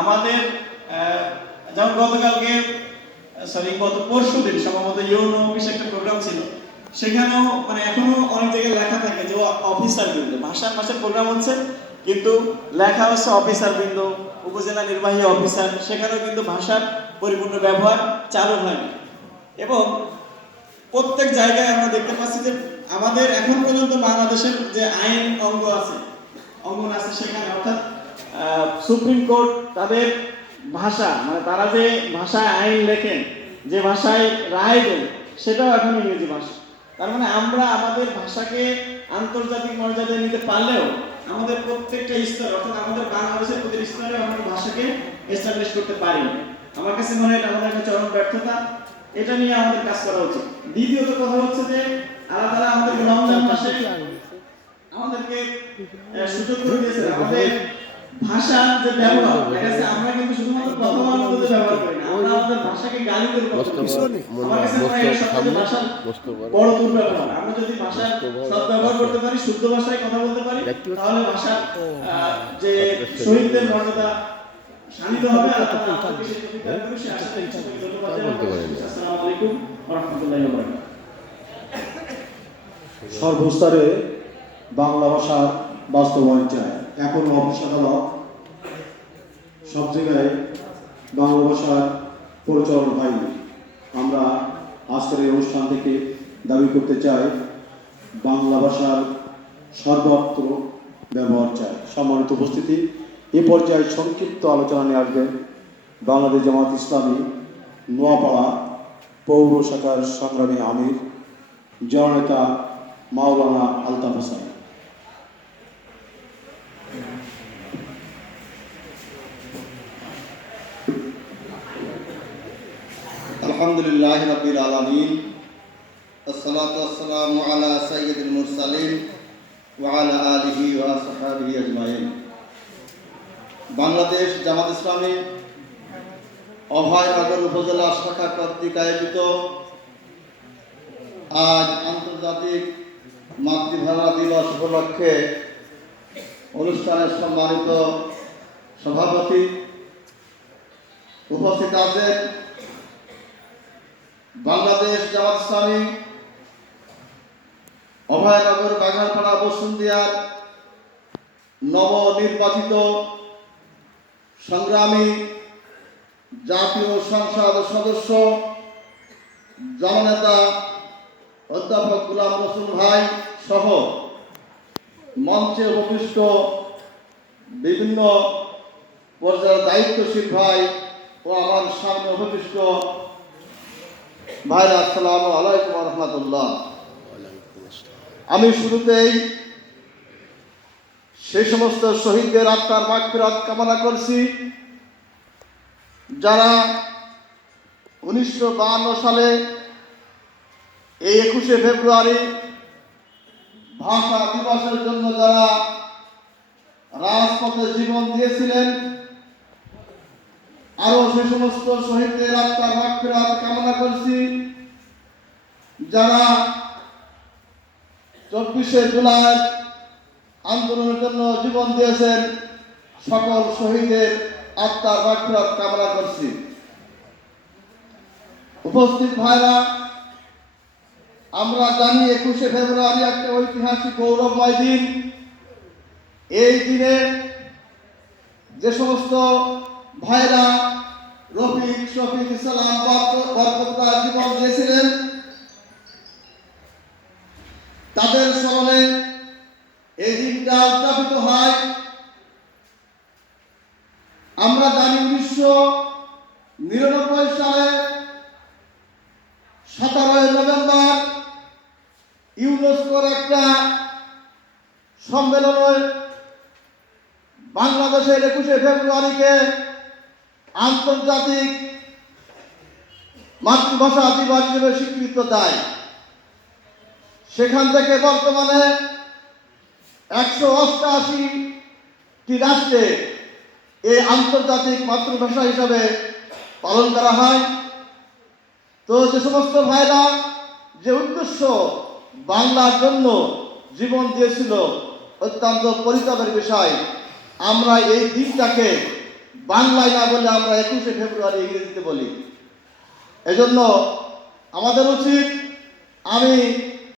আমাদের যেমন গতকালকে গত পরশু দিন সম্ভবত ইউনো অফিসে একটা প্রোগ্রাম ছিল, সেখানেও মানে এখনো অনেক জায়গায় লেখা থাকে যে অফিসার বৃন্দ, ভাষার প্রোগ্রাম হচ্ছে কিন্তু লেখা হচ্ছে অফিসার বৃন্দ, উপজেলা নির্বাহী অফিসার, সেখানেও কিন্তু ভাষার পরিপূর্ণ ব্যবহার চালু হয়নি। এবং প্রত্যেক জায়গায় আমরা দেখতে পাচ্ছি যে আমাদের এখন পর্যন্ত বাংলাদেশের যে আইন অঙ্গন আছে সেখানে, অর্থাৎ সুপ্রিম কোর্ট তাদের ভাষা মানে তারা যে ভাষায় আইন লেখেন, যে ভাষায় রায় দেন, সেটাও এখন ইংরেজি ভাষা। তার মানে আমরা আমাদের ভাষাকে আন্তর্জাতিক মর্যাদায় নিতে পারলেও আমাদের প্রত্যেকটা স্তর, অর্থাৎ আমাদের বাংলাদেশের প্রতিটি স্তরে আমরা ভাষাকে এস্টাবলিশ করতে পারিনি। আমার কাছে মনে হয় এটা আমাদের একটা চরম ব্যর্থতা, এটা নিয়ে আমাদের কাজ করা উচিত। দ্বিতীয়ত কথা হচ্ছে যে আল্লাহ তাআলা আমাদের রমজান মাসে আমাদেরকে সুযোগ করে দিয়েছেন আমাদের ভাষার যে ব্যবহার, দেখা যাচ্ছে আমরা কিন্তু শুধুমাত্র কথা বলার মধ্যে ব্যবহার করি না, আমরা আমাদের ভাষাকে গালি করে কথা বলি। আমার কাছে মনে হয় এটা ভাষার বড় দুর্ব্যবহার। আমরা যদি ভাষার সদ্ব্যবহার করতে পারি, শুদ্ধ ভাষায় কথা বলতে পারি, তাহলে ভাষার যে শহীদদের মর্যাদা শানিত হবে। আল্লাহ আমাদেরকে সেই তৌফিক দান করুন। সেই আশা করি ধন্যবাদ জানাই। আসসালামু আলাইকুম ওয়া রাহমাতুল্লাহি ওয়া বারাকাতুহু। সর্বস্তরে বাংলা ভাষার বাস্তবায়ন চায়। এখন অফিস আদালত সব জায়গায় বাংলা ভাষার প্রচলন হয়নি। আমরা আজকের এই অনুষ্ঠান থেকে দাবি করতে চাই বাংলা ভাষার সর্বত্র ব্যবহার চাই। সম্মানিত উপস্থিতি, এ পর্যায়ে সংক্ষিপ্ত আলোচনা নিয়ে আসবেন বাংলাদেশ জামাত ইসলামী নোয়াপাড়া পৌর শাখার সংগ্রামী আমির জননেতা মাওলানা আলতাফ হোসেন। আলহামদুলিল্লাহ রাব্বিল আলামিন, আসসালাতু ওয়াসসালামু আলা সাইয়্যিদিল মুরসালিন ওয়া আলা আলিহি ওয়া আসহাবিহি আজমাইন। বাংলাদেশ জামাত ইসলামী অভয়নগর উপজেলা শাখা কর্তৃক আয়োজিত আজ আন্তর্জাতিক মাতৃভাষা দিবস উপলক্ষে অনুষ্ঠানের সম্মানিত সভাপতি, উপস্থিত আছেন বাংলাদেশ জামাত ইসলামী অভয়নগর বাঘারপাড়া বসুন্দিয়ার নবনির্বাচিত সংগ্রামী জাতীয় সংসদ সদস্য জননেতা অধ্যাপক গোলাম রসুল ভাই সহ মঞ্চে উপবিষ্ট বিভিন্ন পর্যায়ের দায়িত্বশীল ভাই ও আমার সামনে উপবিষ্ট ভাইরা, আসসালামু আলাইকুম ওয়া রাহমাতুল্লাহ। আমি শুরুতেই সেই সমস্ত শহীদদের আত্মার মাগফিরাত কামনা করছি যারা 1952 সালে এই 21শে ফেব্রুয়ারি ভাষা দিবসের জন্য যারা রাজপথে জীবন দিয়েছিলেন, আরো সেই সমস্ত শহীদদের আত্মার মাগফিরাত কামনা করছি যারা 24শে জুলাই আন্দোলনের জন্য জীবন দিয়েছেন। সকল শহীদের আত্মার মাগফিরাত কামনা করছি। উপস্থিত ভাইরা, আমরা জানি 21শে ফেব্রুয়ারি একটা ঐতিহাসিক গৌরবময় দিন। এই দিনে যে সমস্ত ভাইরা রফিক, শফিক, ইসলাম, বরকতদার জীবন দিয়েছিলেন, তাদের স্মরণে এই দিনটা উদযাপিত হয়। আমরা জানি 1999 সালে 17 নভেম্বর ইউনেস্কোর একটা সম্মেলনে বাংলাদেশের 21শে ফেব্রুয়ারিকে আন্তর্জাতিক মাতৃভাষা দিবস হিসেবে স্বীকৃত দেয়। সেখান থেকে বর্তমানে 188টি রাষ্ট্রে এই আন্তর্জাতিক মাতৃভাষা হিসাবে পালন করা হয়। তো যে সমস্ত ভাইরা যে উদ্দেশ্য বাংলার জন্য জীবন দিয়েছিল, অত্যন্ত পরিতাপের বিষয়। আমরা এই দিনটাকে বাংলায় না বলে আমরা 21শে ফেব্রুয়ারি ইংরেজিতে বলি। এজন্য আমাদের উচিত, আমি